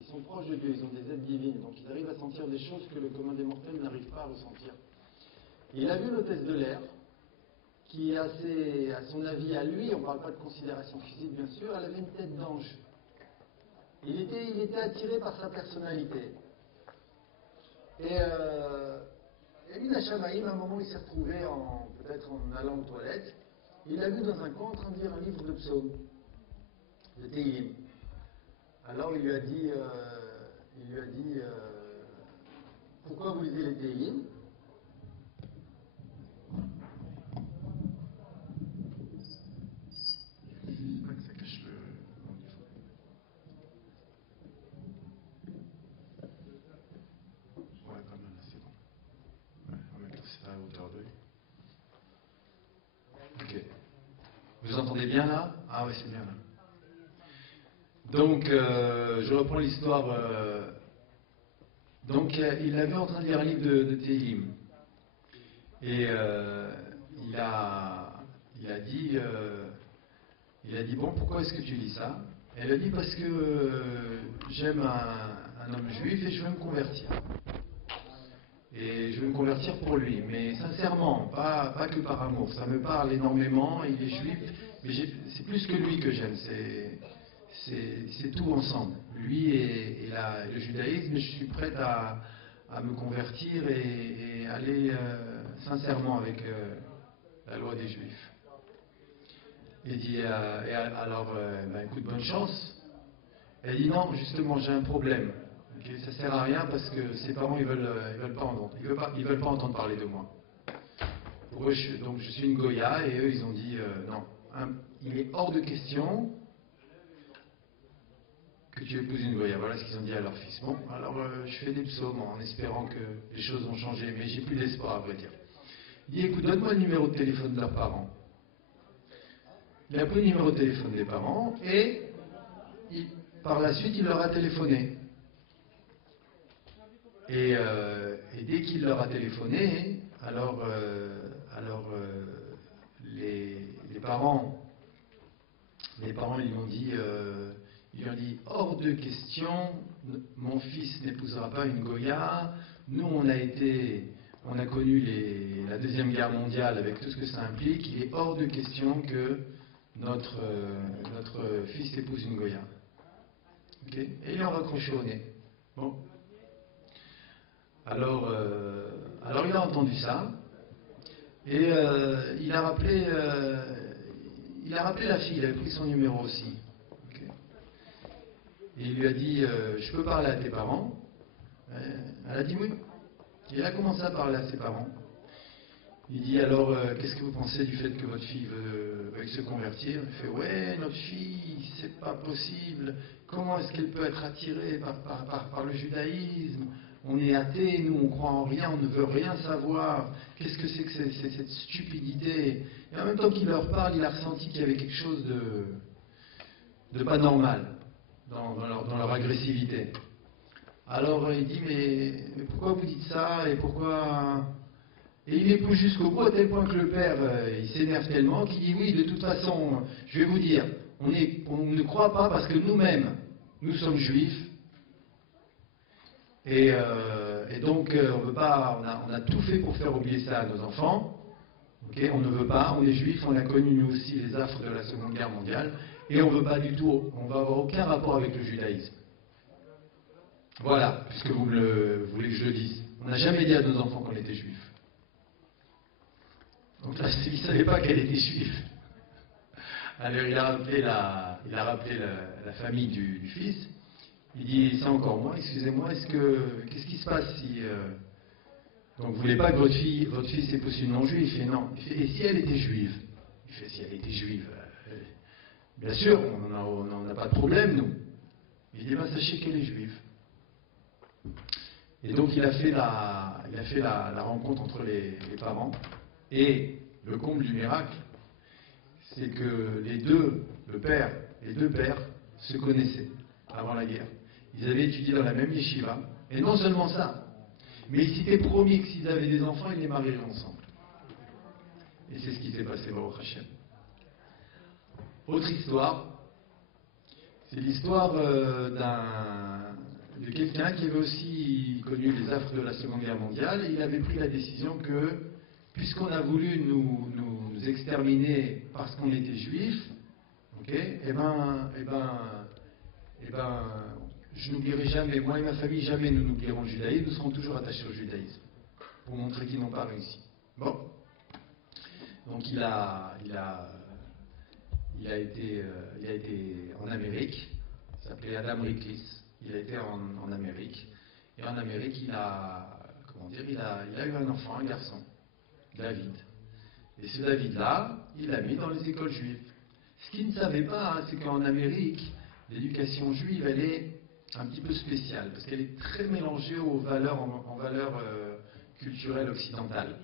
Ils sont proches de Dieu, ils ont des aides divines, donc ils arrivent à sentir des choses que le commun des mortels n'arrive pas à ressentir. Il a vu l'hôtesse de l'air, qui, à son avis, à lui, on ne parle pas de considération physique bien sûr, elle avait une tête d'ange. Il était attiré par sa personnalité. Et Elie Shamaïm, à un moment, il s'est retrouvé, peut-être en allant aux toilettes, il l'a vu dans un coin en train de lire un livre de psaumes, de Tehillim. Alors il lui a dit, pourquoi vous lisez les Tehillim? Pas que ça cache mon niveau. Ouais, pas mal, c'est bon. Ouais, on va mettre ça à hauteur d'œil. Ok. Vous entendez bien là? Ah ouais, c'est bien là. Donc, je reprends l'histoire. Donc, il avait en train de lire un livre de Tehillim. Et il a dit, bon, pourquoi est-ce que tu lis ça? Elle a dit, parce que j'aime un homme juif et je veux me convertir. Et je veux me convertir pour lui, mais sincèrement, pas que par amour. Ça me parle énormément, il est juif, mais c'est plus que lui que j'aime, c'est tout ensemble. Lui et le judaïsme, je suis prête à me convertir et aller sincèrement avec la loi des juifs. Il dit, alors, écoute, bonne chance. Elle dit, non, justement, j'ai un problème. Okay, ça sert à rien parce que ses parents, ils veulent pas entendre. Ils veulent pas entendre parler de moi. Pour eux, donc je suis une Goya et eux, ils ont dit, non, il est hors de question que tu épouses une Goya. Voilà ce qu'ils ont dit à leur fils. Bon, alors je fais des psaumes en espérant que les choses vont changer, mais j'ai plus d'espoir, à vrai dire. Il dit, écoute, donne-moi le numéro de téléphone de leurs parents. Il a pris le numéro de téléphone des parents et par la suite, il leur a téléphoné. Et dès qu'il leur a téléphoné, alors les parents ils lui ont dit, hors de question, mon fils n'épousera pas une Goya. Nous, on a connu la Deuxième Guerre mondiale avec tout ce que ça implique. Il est hors de question que notre fils épouse une Goya. Okay. Et il a raccroché au nez. Bon. Alors il a entendu ça et il a rappelé la fille. Il avait pris son numéro aussi. Okay. Et il lui a dit, je peux parler à tes parents? Elle a dit oui. Et il a commencé à parler à ses parents. Il dit alors, qu'est-ce que vous pensez du fait que votre fille veuille se convertir? Il fait, ouais, notre fille, c'est pas possible. Comment est-ce qu'elle peut être attirée par le judaïsme? On est athée, nous on croit en rien, on ne veut rien savoir. Qu'est-ce que c'est que cette stupidité? Et en même temps qu'il leur parle, il a ressenti qu'il y avait quelque chose de pas normal dans leur agressivité. Alors il dit, mais pourquoi vous dites ça? Et pourquoi... Et il est poussé jusqu'au bout à tel point que le père, il s'énerve tellement qu'il dit, oui, de toute façon, je vais vous dire, on ne croit pas parce que nous-mêmes, nous sommes juifs. Et donc, on veut pas, on a tout fait pour faire oublier ça à nos enfants. Okay, on ne veut pas, on est juifs, on a connu nous aussi les affres de la Seconde Guerre mondiale, et on ne veut pas du tout, on va avoir aucun rapport avec le judaïsme. Voilà, puisque vous voulez que je le dise. On n'a jamais dit à nos enfants qu'on était juifs. Donc là, il ne savait pas qu'elle était juive. Alors il a rappelé la famille du fils. Il dit, c'est encore moi, excusez-moi, qu'est-ce qui se passe si... donc vous ne voulez pas que votre fils épouse une non-juive? Il fait non. Il fait, et si elle était juive? Il fait, si elle était juive, bien sûr, on n'a pas de problème, nous. Il dit, sachez qu'elle est juive. Et donc il a fait la rencontre entre les parents. Et le comble du miracle, c'est que les deux pères se connaissaient avant la guerre. Ils avaient étudié dans la même yeshiva. Et non seulement ça, mais ils s'étaient promis que s'ils avaient des enfants, ils les marieraient ensemble. Et c'est ce qui s'est passé, Baruch Hashem. Autre histoire, c'est l'histoire de quelqu'un qui avait aussi connu les affres de la Seconde Guerre mondiale, et il avait pris la décision que, puisqu'on a voulu nous exterminer parce qu'on était juifs, okay, je n'oublierai jamais, moi et ma famille, jamais nous n'oublierons le judaïsme, nous serons toujours attachés au judaïsme, pour montrer qu'ils n'ont pas réussi. Bon. Donc il a été en Amérique, il s'appelait Adam Riklis, il a été en Amérique, et en Amérique il a eu un enfant, un garçon, David. Et ce David-là, il l'a mis dans les écoles juives. Ce qu'il ne savait pas, hein, c'est qu'en Amérique, l'éducation juive, elle est un petit peu spéciale, parce qu'elle est très mélangée aux valeurs, en valeurs culturelles occidentales.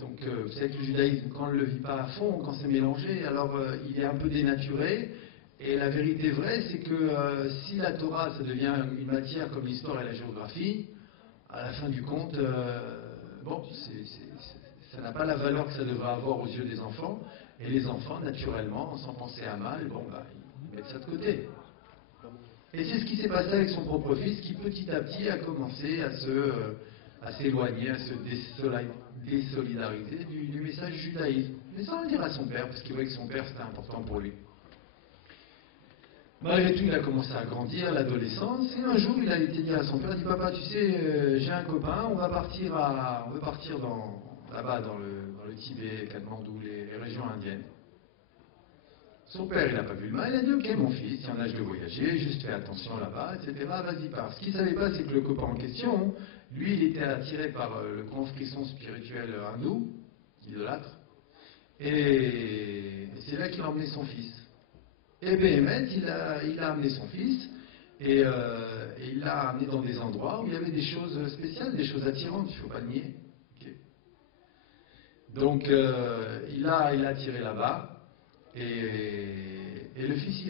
Donc, vous savez que le judaïsme, quand on ne le vit pas à fond, quand c'est mélangé, alors il est un peu dénaturé. Et la vérité vraie, c'est que si la Torah, ça devient une matière comme l'histoire et la géographie, à la fin du compte, ça n'a pas la valeur que ça devrait avoir aux yeux des enfants. Et les enfants, naturellement, sans penser à mal, ils mettent ça de côté. Et c'est ce qui s'est passé avec son propre fils, qui petit à petit a commencé à s'éloigner, à se désolidariser du message du judaïsme. Mais sans le dire à son père, parce qu'il voyait que son père c'était important pour lui. Malgré tout, il a commencé à grandir, l'adolescence, et un jour il a été dire à son père, il dit papa, tu sais, j'ai un copain, on veut partir là-bas dans le Tibet, Katmandou, les régions indiennes. Son père, il n'a pas vu le mal, il a dit ok mon fils, il y en a, je de voyager, juste fais attention là-bas, etc. Vas-y pars. Ce qu'il ne savait pas, c'est que le copain en question, lui, il était attiré par le grand frisson spirituel hindou, idolâtre, et c'est là qu'il a emmené son fils. Et Béhémet, il a amené son fils, et il l'a amené dans des endroits où il y avait des choses spéciales, des choses attirantes, il ne faut pas le nier. Okay. Donc, il l'a attiré là-bas, et le fils,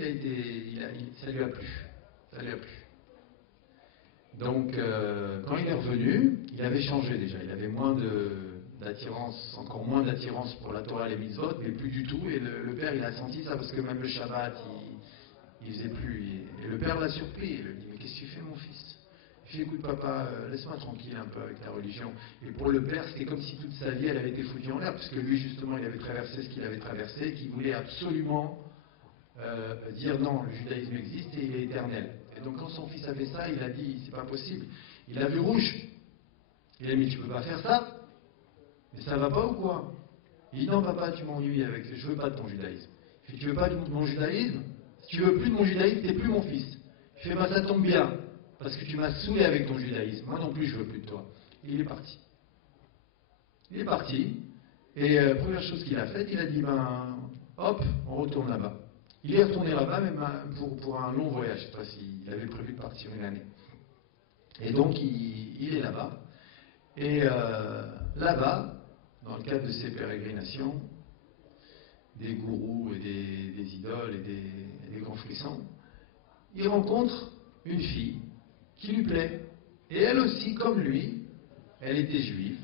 ça lui a plu. Ça lui a plu. Donc, quand il est revenu, il avait changé déjà. Il avait moins d'attirance, encore moins d'attirance pour la Torah et les mitzvot, mais plus du tout. Et le père, il a senti ça parce que même le Shabbat, il faisait plus. Et le père l'a surpris. Il lui dit mais qu'est-ce que tu fais, mon fils? Il fait écoute, papa, laisse-moi tranquille un peu avec ta religion. Et pour le père, c'était comme si toute sa vie, elle avait été foutue en l'air, parce que lui, justement, il avait traversé ce qu'il avait traversé, qu'il voulait absolument dire non, le judaïsme existe et il est éternel. Et donc quand son fils a fait ça, il a dit c'est pas possible. Il a vu rouge. Il a dit mais tu peux pas faire ça. Mais ça va pas ou quoi? Il dit non papa, tu m'ennuies avec, je veux pas de ton judaïsme. Il fait tu veux pas de mon judaïsme? Si tu veux plus de mon judaïsme, t'es plus mon fils. Il fait bah ça tombe bien, parce que tu m'as saoulé avec ton judaïsme. Moi non plus je veux plus de toi. Et il est parti. Il est parti. Et première chose qu'il a faite, il a dit ben hop, on retourne là-bas. Il est retourné là-bas, même pour un long voyage, cette fois-ci. Il avait prévu de partir une année. Et donc, il est là-bas. Et là-bas, dans le cadre de ces pérégrinations, des gourous et des idoles et des grands frissons, il rencontre une fille qui lui plaît. Et elle aussi, comme lui, elle était juive.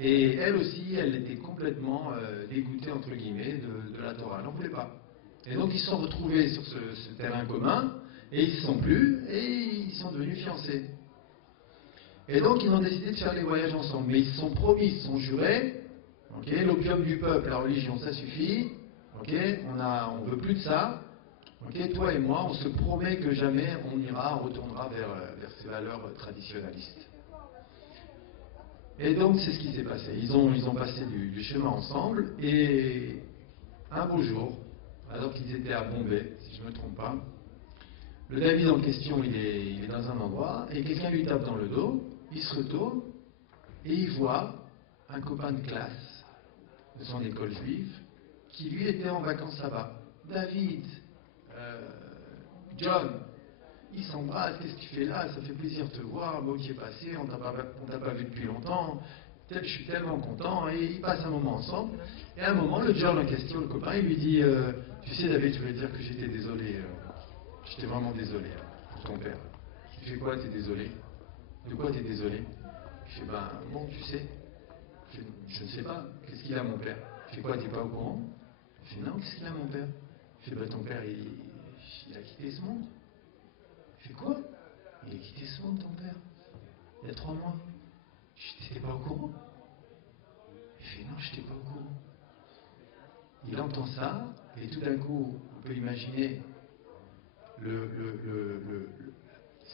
Et elle aussi, elle était complètement dégoûtée, entre guillemets, de la Torah. Elle n'en voulait pas. Et donc ils se sont retrouvés sur ce terrain commun, et ils ne se sont plus, et ils sont devenus fiancés. Et donc ils ont décidé de faire les voyages ensemble. Mais ils se sont promis, ils se sont jurés, okay, l'opium du peuple, la religion, ça suffit, okay, on ne veut plus de ça, okay, toi et moi, on se promet que jamais on retournera vers ces valeurs traditionnalistes. Et donc c'est ce qui s'est passé. Ils ont passé du chemin ensemble, et un beau jour, alors qu'ils étaient à Bombay, si je ne me trompe pas, le David en question, il est dans un endroit, et quelqu'un lui tape dans le dos, il se retourne, et il voit un copain de classe de son école juive, qui lui était en vacances là-bas. David, John, ils s'embrassent, qu'est-ce que tu fais là? Ça fait plaisir de te voir, où tu es passé, on t'a pas vu depuis longtemps, je suis tellement content, et ils passent un moment ensemble. Et à un moment, le John en question, le copain, il lui dit tu sais David, je voulais dire que j'étais désolé, j'étais vraiment désolé pour ton père. Il fait quoi, t'es désolé? De quoi t'es désolé? Je fais ben bon, tu sais, je ne sais pas, qu'est-ce qu'il a mon père? Je fais quoi, t'es pas au courant? Je fais non, qu'est-ce qu'il a mon père? Je fais ben ton père, il a quitté ce monde. Je fais quoi? il a quitté ce monde, ton père, il y a 3 mois. Je n'étais pas au courant. Il fait, non, je n'étais pas au courant. Il entend ça, et tout d'un coup, on peut imaginer ce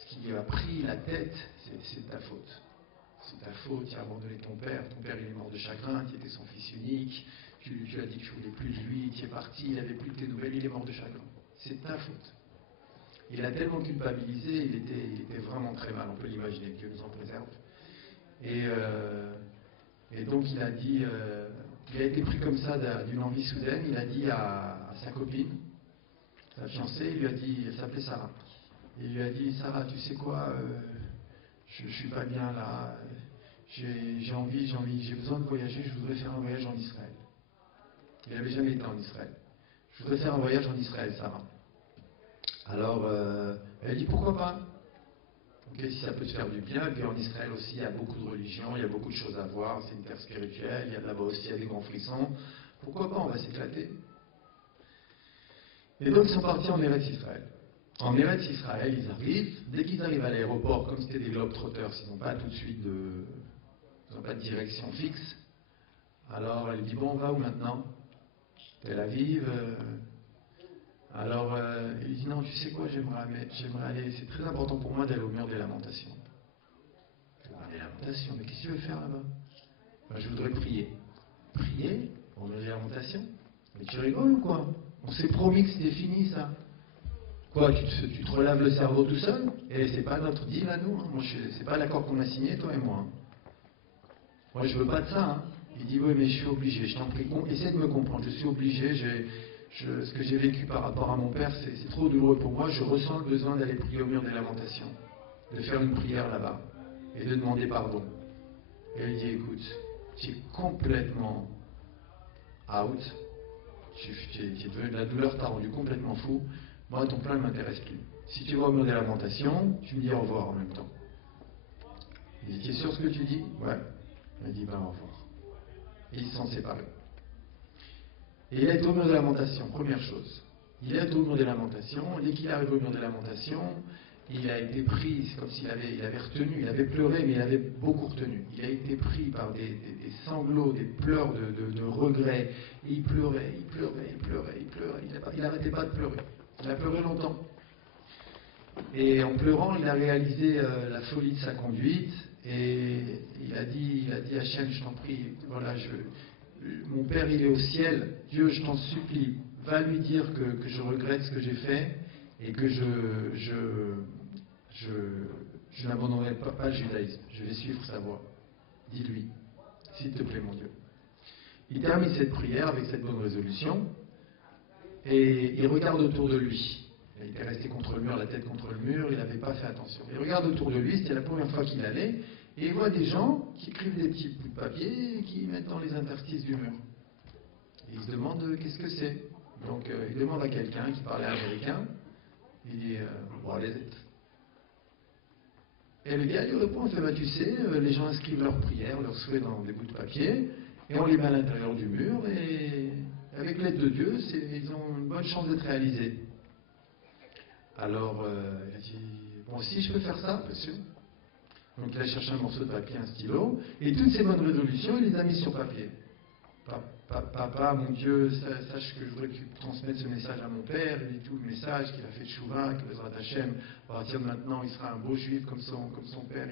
qui lui a pris la tête, c'est ta faute. C'est ta faute, tu as abandonné ton père il est mort de chagrin, tu étais son fils unique, tu lui as dit que tu voulais plus de lui, tu es parti, il n'avait plus de tes nouvelles, il est mort de chagrin. C'est ta faute. Il a tellement culpabilisé, il était vraiment très mal, on peut l'imaginer, Dieu nous en préserve. Et donc il a dit, il a été pris comme ça d'une envie soudaine, il a dit à sa copine, sa fiancée, il lui a dit, elle s'appelait Sarah, il lui a dit, Sarah, tu sais quoi, je suis pas bien là, j'ai besoin de voyager, je voudrais faire un voyage en Israël. Il n'avait jamais été en Israël. Je voudrais faire un voyage en Israël, Sarah. Alors, elle a dit, pourquoi pas? Okay, si ça peut te faire du bien, et puis en Israël aussi, il y a beaucoup de religions, il y a beaucoup de choses à voir, c'est une terre spirituelle, il y a là-bas aussi, il y a des grands frissons. Pourquoi pas, on va s'éclater. Et donc, ils sont partis en Eretz Israël. En Eretz Israël, ils arrivent, dès qu'ils arrivent à l'aéroport, comme c'était des globetrotters, ils n'ont pas tout de suite ils n'ont pas de direction fixe. Alors, elle dit, bon, on va où maintenant? Tel Aviv. Alors, il dit, non, tu sais quoi, j'aimerais aller, c'est très important pour moi d'aller au mur des lamentations. Le mur des lamentations, mais qu'est-ce que tu veux faire là-bas? Ben, je voudrais prier. Prier au mur des lamentations? Mais tu rigoles ou quoi? On s'est promis que c'était fini, ça. Quoi, tu te relaves le cerveau tout seul? Et c'est pas notre deal à nous, hein. Moi, c'est pas l'accord qu'on a signé, toi et moi. Hein. Moi, je veux pas de ça, hein. Il dit, oui, mais je suis obligé, je t'en prie, essaie de me comprendre, je suis obligé, ce que j'ai vécu par rapport à mon père, c'est trop douloureux pour moi, je ressens le besoin d'aller prier au mur des lamentations, de faire une prière là-bas, et de demander pardon. Et il dit, écoute, tu es complètement out, la douleur t'a rendu complètement fou, moi ton plan ne m'intéresse plus. Si tu vas au mur des lamentations, tu me dis au revoir en même temps. Il dit, tu es sûr ce que tu dis? Ouais. Il dit, ben au revoir. Et ils se sont séparés. Et il est au mur des lamentations, première chose. Il est au mur des lamentations, dès qu'il arrive au mur des lamentations, il a été pris, c'est comme s'il avait retenu, il avait pleuré, mais il avait beaucoup retenu. Il a été pris par des sanglots, des pleurs de regret, et il pleurait, il n'arrêtait pas de pleurer. Il a pleuré longtemps. Et en pleurant, il a réalisé la folie de sa conduite, et il a dit à Hachem, je t'en prie, voilà, mon père il est au ciel, Dieu je t'en supplie, va lui dire que je regrette ce que j'ai fait, et que je n'abandonnerai pas le judaïsme, je vais suivre sa voie. Dis-lui, s'il te plaît mon Dieu. Il termine cette prière avec cette bonne résolution, et il regarde autour de lui. Il était resté contre le mur, la tête contre le mur, il n'avait pas fait attention. Il regarde autour de lui, c'était la première fois qu'il allait, et il voit des gens qui écrivent des petits bouts de papier et qui mettent dans les interstices du mur. Et il se demande qu'est-ce que c'est. Donc il demande à quelqu'un qui parlait américain, il dit what is it? Et le gars lui répond, il fait, bah, tu sais, les gens inscrivent leurs prières, leurs souhaits dans des bouts de papier, et on les met à l'intérieur du mur, et avec l'aide de Dieu, ils ont une bonne chance d'être réalisés. Alors, il a dit, bon, si je peux faire ça, bien sûr. Donc il a cherché un morceau de papier, un stylo, et toutes ces bonnes résolutions, il les a mises sur papier. Papa, mon Dieu, sache que je voudrais que tu transmettes ce message à mon père, il dit tout le message qu'il a fait de Chouva, que Bezrat Hashem, à partir de maintenant, il sera un beau juif comme son père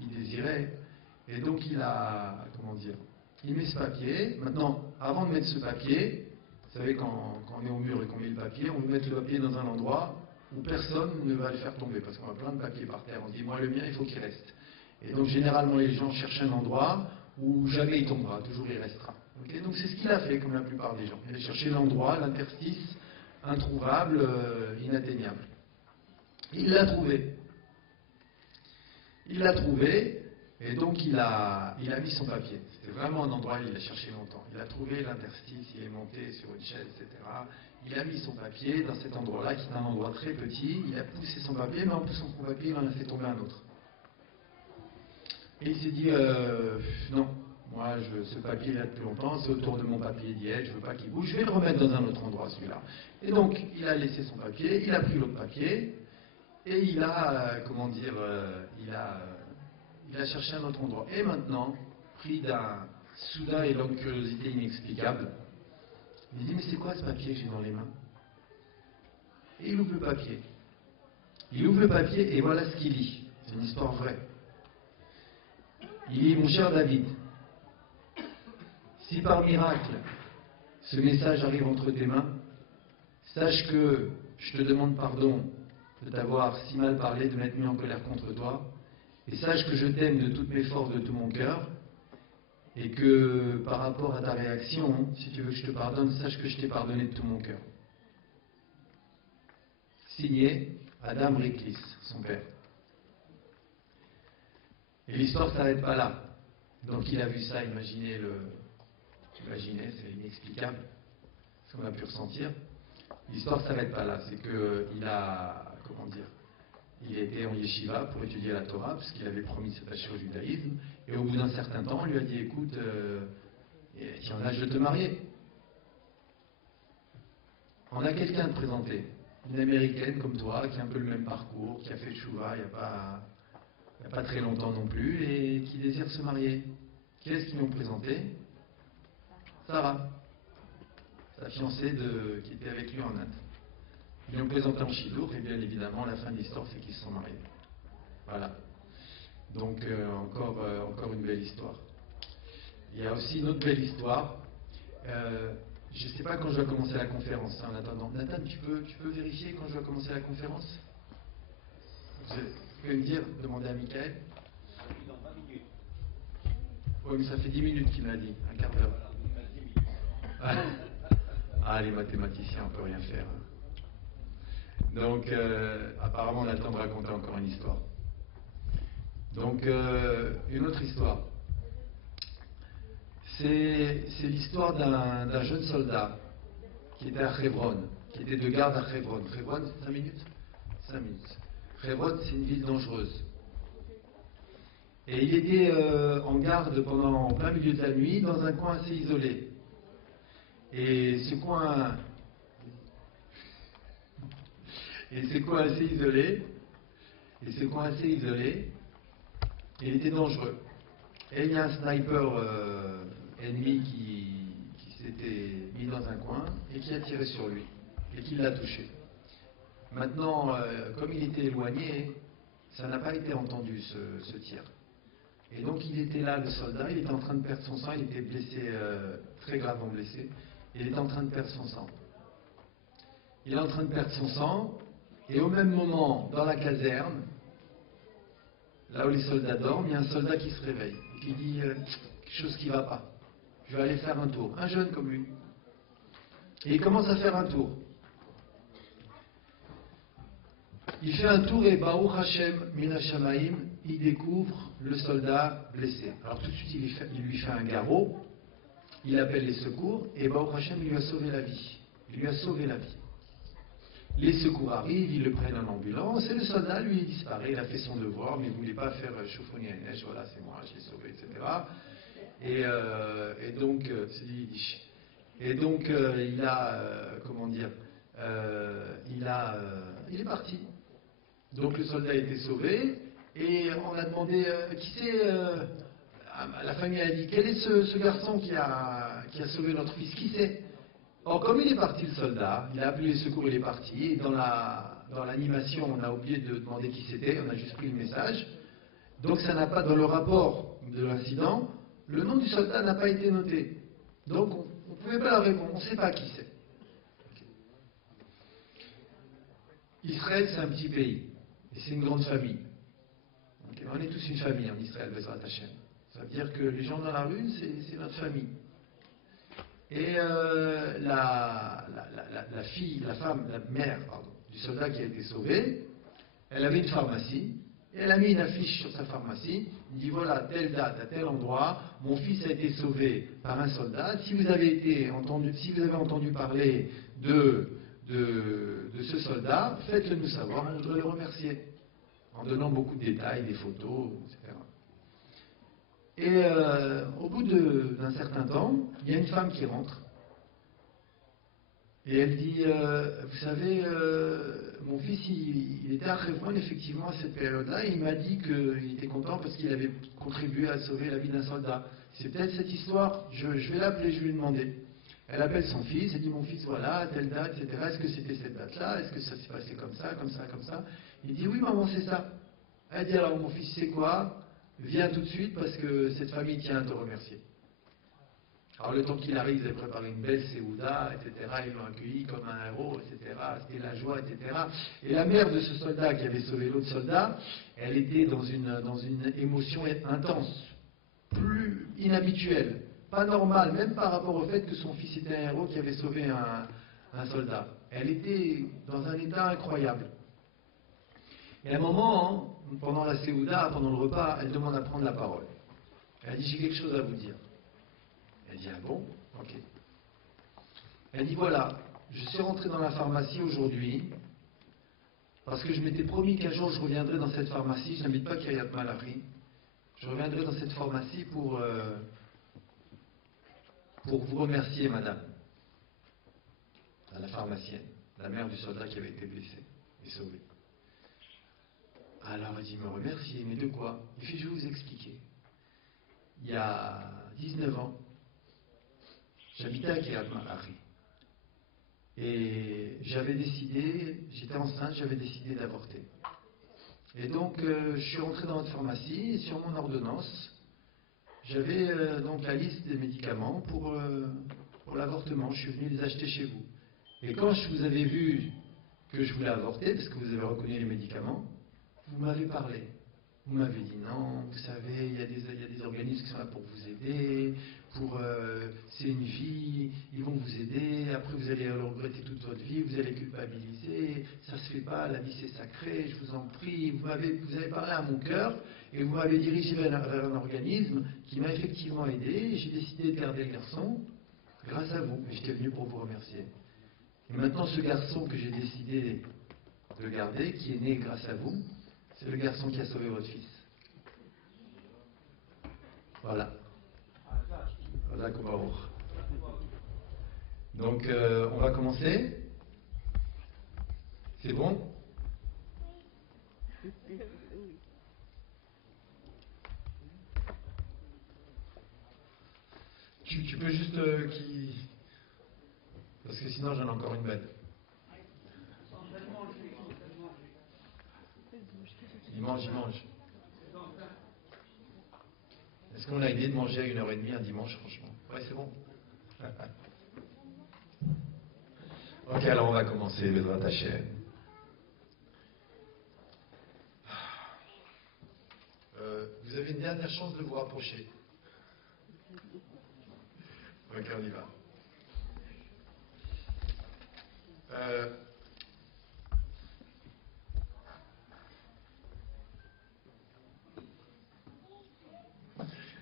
il désirait. Et donc il a, il met ce papier. Maintenant, avant de mettre ce papier, vous savez, quand on est au mur et qu'on met le papier, on veut mettre le papier dans un endroit où personne ne va le faire tomber, parce qu'on a plein de papiers par terre. On se dit, moi le mien, il faut qu'il reste. Et donc généralement, les gens cherchent un endroit où jamais il tombera, toujours il restera. Okay, donc c'est ce qu'il a fait, comme la plupart des gens. Il a cherché l'endroit, l'interstice, introuvable, inatteignable. Il l'a trouvé. Il l'a trouvé, et donc il a mis son papier. C'était vraiment un endroit où il a cherché longtemps. Il a trouvé l'interstice, il est monté sur une chaise, etc. Il a mis son papier dans cet endroit-là, qui est un endroit très petit. Il a poussé son papier, mais en poussant son papier, il en a fait tomber un autre. Et il s'est dit, non. Moi, ce papier est là depuis longtemps, c'est autour de mon papier d'hier, je ne veux pas qu'il bouge, je vais le remettre dans un autre endroit, celui-là. Et donc, il a laissé son papier, il a pris l'autre papier, Et il a, comment dire, il a cherché un autre endroit. Et maintenant, pris d'un soudain élan de curiosité inexplicable, il dit, mais c'est quoi ce papier que j'ai dans les mains? Et il ouvre le papier. Il ouvre le papier et voilà ce qu'il lit. C'est une histoire vraie. Il dit, mon cher David, si par miracle ce message arrive entre tes mains, sache que je te demande pardon de t'avoir si mal parlé, de m'être mis en colère contre toi, et sache que je t'aime de toutes mes forces, de tout mon cœur, et que par rapport à ta réaction, si tu veux que je te pardonne, sache que je t'ai pardonné de tout mon cœur. Signé Adam Riklis, son père. Et l'histoire ne s'arrête pas là. Donc il a vu ça, imaginez, c'est inexplicable, ce qu'on a pu ressentir. L'histoire ne s'arrête pas là, c'est qu'il a, comment dire, il était en yeshiva pour étudier la Torah, parce qu'il avait promis de s'attacher au judaïsme, et au bout d'un certain temps, on lui a dit, écoute, tu en as l'âge de te marier. On a quelqu'un à te présenter, une américaine comme toi, qui a un peu le même parcours, qui a fait le chouva il n'y a pas très longtemps non plus, et qui désire se marier. Qui est-ce qu'ils m'ont présenté? Sarah, sa fiancée qui était avec lui en Inde. Ils l'ont présenté en Chidour, et bien évidemment, la fin de l'histoire, c'est qu'ils se sont mariés. Voilà. Donc, encore une belle histoire. Il y a aussi une autre belle histoire. Je ne sais pas quand je dois commencer la conférence, en attendant. Nathan, tu peux vérifier quand je dois commencer la conférence? Tu peux me dire, demander à Michael. Dans 20 minutes. Oui, mais ça fait 10 minutes qu'il m'a dit, un quart d'heure. Ah, les mathématiciens, on ne peut rien faire. Donc, apparemment, Nathan me raconter encore une histoire. Donc, une autre histoire. C'est l'histoire d'un jeune soldat qui était à Hebron, qui était de garde à Hebron. Hebron, c'est 5 minutes 5 minutes. Hebron, c'est une ville dangereuse. Et il était en garde pendant plein milieu de la nuit, dans un coin assez isolé. Et ce coin assez isolé, il était dangereux. Et il y a un sniper ennemi qui s'était mis dans un coin et qui a tiré sur lui et qui l'a touché. Maintenant, comme il était éloigné, ça n'a pas été entendu ce tir. Et donc il était là, le soldat, il était en train de perdre son sang, il était blessé, très gravement blessé, il était en train de perdre son sang. Il est en train de perdre son sang, et au même moment, dans la caserne, là où les soldats dorment, il y a un soldat qui se réveille, et qui dit quelque chose qui ne va pas. Je vais aller faire un tour. Un jeune comme lui. Et il commence à faire un tour. Il fait un tour et Baruch Hashem Mina Shamaim, il découvre le soldat blessé. Alors tout de suite, il lui fait un garrot, il appelle les secours, et Baruch Hashem lui a sauvé la vie. Il lui a sauvé la vie. Les secours arrivent, ils le prennent en ambulance, et le soldat, lui, il disparaît, il a fait son devoir, mais il ne voulait pas faire chauffonnier à neige, voilà, c'est moi, je l'ai sauvé, etc. Et donc, c'est lui, il a, comment dire, il est parti. Donc le soldat a été sauvé, et on a demandé, qui c'est, la famille a dit, quel est ce garçon qui a sauvé notre fils, qui c'est? Or, comme il est parti, le soldat, il a appelé les secours, il est parti, et dans l'animation, on a oublié de demander qui c'était, on a juste pris le message. Donc ça n'a pas, dans le rapport de l'incident, le nom du soldat n'a pas été noté. Donc on ne pouvait pas la répondre, on ne sait pas qui c'est. Israël, c'est un petit pays, et c'est une grande famille. Okay. On est tous une famille en Israël, Bezrat Hashem. Ça veut dire que les gens dans la rue, c'est notre famille. Et la mère du soldat qui a été sauvé, elle avait une pharmacie, et elle a mis une affiche sur sa pharmacie, il dit voilà, telle date, à tel endroit, mon fils a été sauvé par un soldat, si vous avez entendu parler de ce soldat, faites-le nous savoir, on voudrait le remercier, en donnant beaucoup de détails, des photos, etc. Et au bout d'un certain temps, il y a une femme qui rentre. Et elle dit, vous savez, mon fils, il était à Hebron effectivement à cette période-là, et il m'a dit qu'il était content parce qu'il avait contribué à sauver la vie d'un soldat. C'est peut-être cette histoire, je vais l'appeler, je vais lui demander. Elle appelle son fils, elle dit, mon fils, voilà, telle date, etc. Est-ce que c'était cette date-là? Est-ce que ça s'est passé comme ça, comme ça, comme ça? Il dit, oui, maman, c'est ça. Elle dit, alors mon fils, c'est quoi? Viens tout de suite parce que cette famille tient à te remercier. Alors le temps qu'il arrive, ils avaient préparé une belle séouda, etc. Ils l'ont accueilli comme un héros, etc. C'était la joie, etc. Et la mère de ce soldat qui avait sauvé l'autre soldat, elle était dans une émotion intense, plus inhabituelle, pas normale, même par rapport au fait que son fils était un héros qui avait sauvé un soldat. Elle était dans un état incroyable. Et à un moment, pendant la séouda, pendant le repas, elle demande à prendre la parole. Elle dit, j'ai quelque chose à vous dire. Elle dit, ah bon? Ok. Elle dit, voilà, je suis rentré dans la pharmacie aujourd'hui parce que je m'étais promis qu'un jour je reviendrai dans cette pharmacie. Je n'habite pas Kiryat Malachi. Je reviendrai dans cette pharmacie pour vous remercier, madame. À la pharmacienne, la mère du soldat qui avait été blessé et sauvé. Alors elle dit, me remercier, mais de quoi? Et puis je vais vous expliquer. Il y a 19 ans, j'habitais à Kiryat Malachi. Et j'avais décidé, j'étais enceinte, j'avais décidé d'avorter. Et donc, je suis rentré dans votre pharmacie, et sur mon ordonnance, j'avais donc la liste des médicaments pour l'avortement. Je suis venu les acheter chez vous. Et quand je vous avais vu que je voulais avorter, parce que vous avez reconnu les médicaments, vous m'avez parlé. Vous m'avez dit non, vous savez, il y a des organismes qui sont là pour vous aider, c'est une vie, ils vont vous aider, après vous allez le regretter toute votre vie, vous allez culpabiliser, ça se fait pas, la vie c'est sacré, je vous en prie. Vous avez parlé à mon cœur et vous m'avez dirigé vers un organisme qui m'a effectivement aidé, et j'ai décidé de garder le garçon grâce à vous, et j'étais venu pour vous remercier. Et maintenant ce garçon que j'ai décidé de garder, qui est né grâce à vous, c'est le garçon qui a sauvé votre fils. Voilà. Voilà comment. Donc, on va commencer. C'est bon? Tu peux juste parce que sinon j'en ai encore une belle. Il mange. Est-ce qu'on a idée de manger à 1h30 un dimanche, franchement? Ouais, c'est bon. Ok, alors on va commencer, Bezrat Hashem. Vous avez une dernière chance de vous rapprocher. Ok, on y va.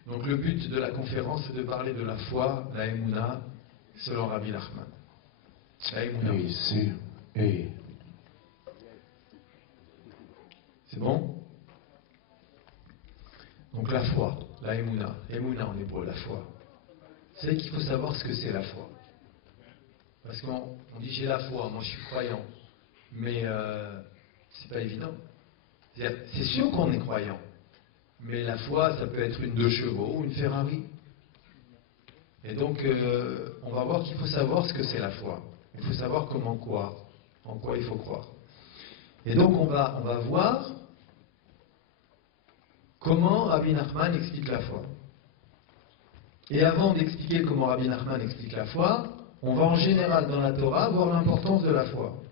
Donc le but de la conférence, c'est de parler de la foi, la Emouna, selon Rabbi Nachman. La Emouna. Oui, sûr. Oui. C'est bon? Donc la foi, la Emouna. Emouna en hébreu, la foi. C'est qu'il faut savoir ce que c'est la foi. Parce qu'on dit j'ai la foi, moi je suis croyant. Mais c'est pas évident. C'est sûr qu'on est croyant. Mais la foi, ça peut être une 2 chevaux ou une Ferrari. Et donc, on va voir qu'il faut savoir ce que c'est la foi. Il faut savoir comment croire, en quoi il faut croire. Et donc, on va voir comment Rabbi Nachman explique la foi. Et avant d'expliquer comment Rabbi Nachman explique la foi, on va en général dans la Torah voir l'importance de la foi.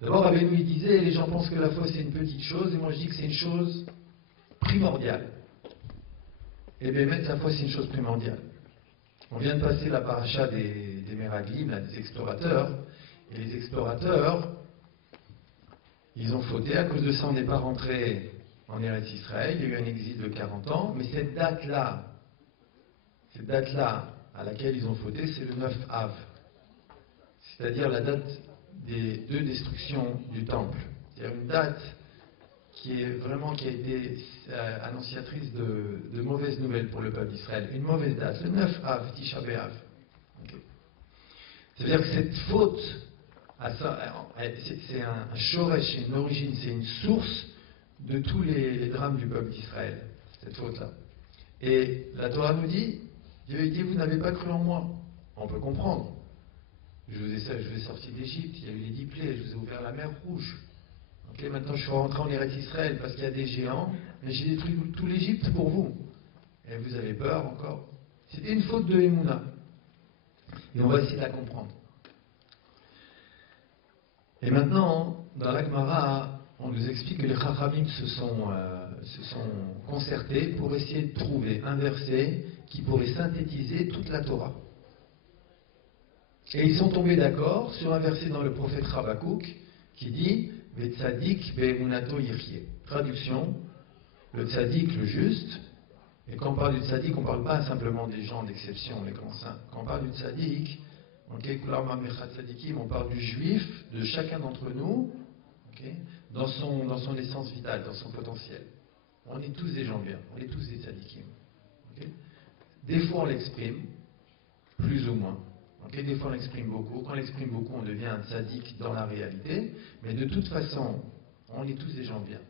D'abord, Rabbeinu disait, les gens pensent que la foi c'est une petite chose, et moi je dis que c'est une chose primordiale. Et bien, mettre la foi c'est une chose primordiale. On vient de passer la paracha des Meraglim, là, des explorateurs, et les explorateurs, ils ont fauté, à cause de ça on n'est pas rentré en Eretz Israël, il y a eu un exil de 40 ans, mais cette date-là à laquelle ils ont fauté, c'est le 9 Av, c'est-à-dire la date des 2 destructions du temple. C'est-à-dire une date qui a été annonciatrice de mauvaises nouvelles pour le peuple d'Israël. Une mauvaise date, le 9 Av, Tisha B'Av. Okay. C'est-à-dire que cette faute, c'est un shoresh, c'est une origine, c'est une source de tous les drames du peuple d'Israël, cette faute-là. Et la Torah nous dit, Dieu dit, vous n'avez pas cru en moi. On peut comprendre. Je vous ai sorti d'Égypte, il y a eu les 10 plaies, je vous ai ouvert la mer Rouge. Okay, maintenant je suis rentré en Eretz Israël parce qu'il y a des géants, mais j'ai détruit tout l'Égypte pour vous. Et vous avez peur encore. C'était une faute de Emouna. Et on va essayer de la comprendre. Et maintenant, dans la Gemara, on nous explique que les Chachamim se sont concertés pour essayer de trouver un verset qui pourrait synthétiser toute la Torah. Et ils sont tombés d'accord sur un verset dans le prophète Habakkuk qui dit « Vetzadik be'emunato yirchye ». Traduction, le tzaddik, le juste, et quand on parle du tzaddik, on ne parle pas simplement des gens d'exception, les grands saints. Quand on parle du tzaddik, on parle du juif, de chacun d'entre nous, dans son essence vitale, dans son potentiel. On est tous des gens bien, on est tous des tzaddikim. Des fois on l'exprime, plus ou moins. Des fois on l'exprime beaucoup. Quand on l'exprime beaucoup, on devient un tzaddik dans la réalité. Mais de toute façon, on est tous des gens bien.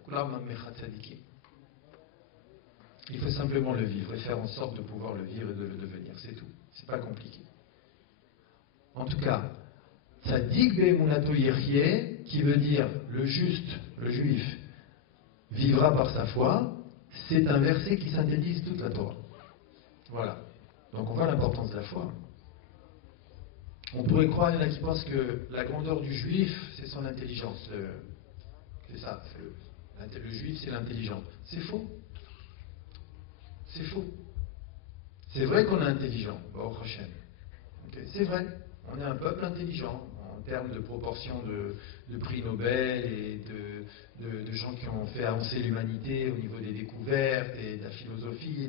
Il faut simplement le vivre et faire en sorte de pouvoir le vivre et de le devenir. C'est tout. C'est pas compliqué. En tout cas, tzaddik be'emunato yirchye, qui veut dire le juste, le juif, vivra par sa foi, c'est un verset qui synthétise toute la Torah. Voilà. Donc on voit l'importance de la foi. On pourrait croire, il y en a qui pensent que la grandeur du juif, c'est son intelligence. C'est ça. Le juif, c'est l'intelligence. C'est faux. C'est faux. C'est vrai qu'on est intelligent, au prochain. C'est vrai. On est un peuple intelligent en termes de proportion de prix Nobel et de gens qui ont fait avancer l'humanité au niveau des découvertes et de la philosophie.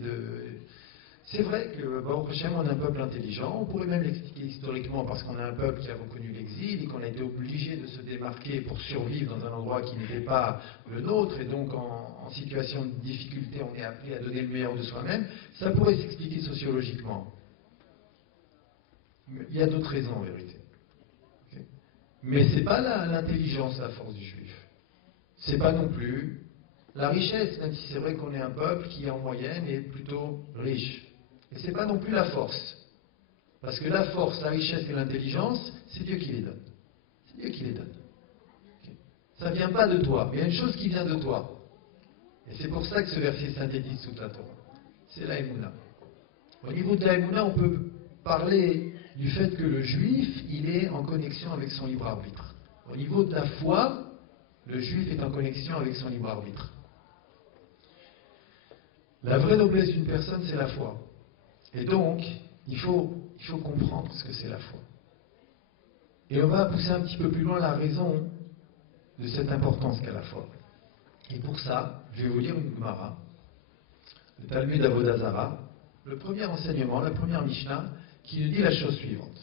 C'est vrai que, Baruch Hashem, on est un peuple intelligent. On pourrait même l'expliquer historiquement parce qu'on est un peuple qui a reconnu l'exil et qu'on a été obligé de se démarquer pour survivre dans un endroit qui n'était pas le nôtre. Et donc, en situation de difficulté, on est appelé à donner le meilleur de soi-même. Ça pourrait s'expliquer sociologiquement. Mais il y a d'autres raisons, en vérité. Mais ce n'est pas l'intelligence, la force du juif. Ce n'est pas non plus la richesse, même si c'est vrai qu'on est un peuple qui, en moyenne, est plutôt riche. Et ce n'est pas non plus la force. Parce que la force, la richesse et l'intelligence, c'est Dieu qui les donne. C'est Dieu qui les donne. Ça ne vient pas de toi. Il y a une chose qui vient de toi. Et c'est pour ça que ce verset synthétise toute la Torah. C'est la Emouna. Au niveau de la Emouna, on peut parler du fait que le juif, il est en connexion avec son libre arbitre. Au niveau de la foi, le juif est en connexion avec son libre arbitre. La vraie noblesse d'une personne, c'est la foi. Et donc, il faut comprendre ce que c'est la foi. Et on va pousser un petit peu plus loin la raison de cette importance qu'a la foi. Et pour ça, je vais vous lire une Gemara, le Talmud d'Avodah Zarah, le premier enseignement, la première Mishnah, qui nous dit la chose suivante.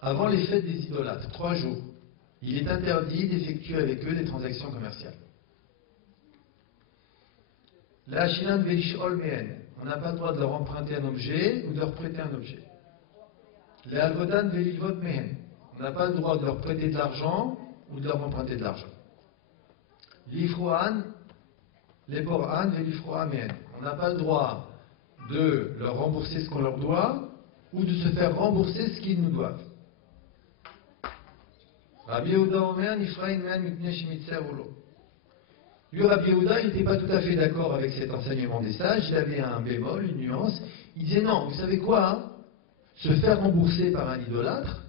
Avant les fêtes des idolâtres, 3 jours, il est interdit d'effectuer avec eux des transactions commerciales. On n'a pas le droit de leur emprunter un objet ou de leur prêter un objet. On n'a pas le droit de leur prêter de l'argent ou de leur emprunter de l'argent. On n'a pas le droit de leur rembourser ce qu'on leur doit ou de se faire rembourser ce qu'ils nous doivent. Rabbi Yehuda Omer, lui, Rabbi Yehuda, il n'était pas tout à fait d'accord avec cet enseignement des sages, il avait un bémol, une nuance. Il disait non, vous savez quoi, hein, se faire rembourser par un idolâtre,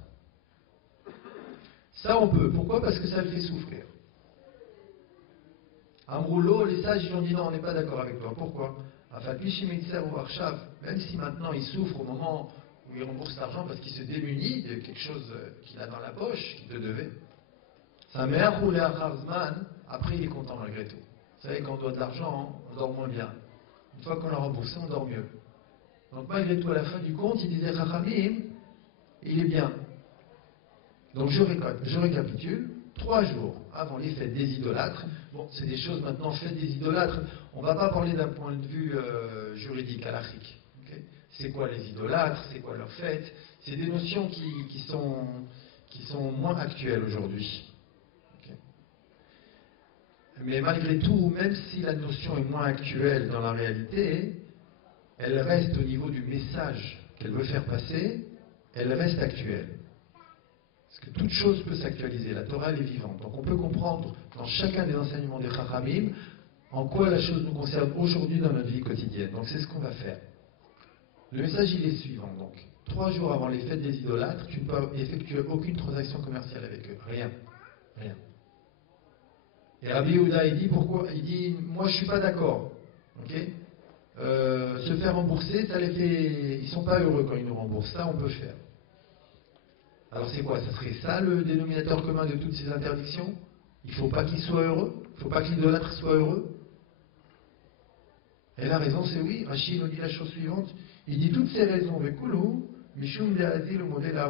ça on peut. Pourquoi? Parce que ça le fait souffrir. Amroulo, les sages, ils ont dit non, on n'est pas d'accord avec toi. Pourquoi? Même si maintenant il souffre au moment où il rembourse l'argent parce qu'il se démunit de quelque chose qu'il a dans la poche, qu'il te devait. Sa mère roulait à Harzman, après il est content malgré tout. Vous savez, quand on doit de l'argent, on dort moins bien. Une fois qu'on l'a remboursé, on dort mieux. Donc malgré tout, à la fin du compte, il disait Chachamim, il est bien. Donc je récapitule. 3 jours avant les fêtes des idolâtres. Bon, c'est des choses maintenant faites des idolâtres. On ne va pas parler d'un point de vue juridique, halachique. Okay? C'est quoi les idolâtres? C'est quoi leurs fêtes? C'est des notions qui sont moins actuelles aujourd'hui. Okay? Mais malgré tout, même si la notion est moins actuelle dans la réalité, elle reste au niveau du message qu'elle veut faire passer, elle reste actuelle. Parce que toute chose peut s'actualiser, la Torah elle est vivante. Donc on peut comprendre dans chacun des enseignements des Chachamim en quoi la chose nous concerne aujourd'hui dans notre vie quotidienne. Donc c'est ce qu'on va faire. Le message il est suivant. Donc 3 jours avant les fêtes des idolâtres, tu ne peux effectuer aucune transaction commerciale avec eux. Rien. Rien. Et Rabbi Yehuda il dit pourquoi? Il dit moi je suis pas d'accord. Ok? Se faire rembourser, ça les fait. Ils sont pas heureux quand ils nous remboursent. Ça on peut faire. Alors c'est quoi? Ça serait ça le dénominateur commun de toutes ces interdictions? Il ne faut pas qu'ils soient heureux? Il ne faut pas que l'idolâtre soit heureux? Et la raison c'est oui. Rachid nous dit la chose suivante. Il dit toutes ces raisons, Vekoulou, Mishum de Azil, le modèle à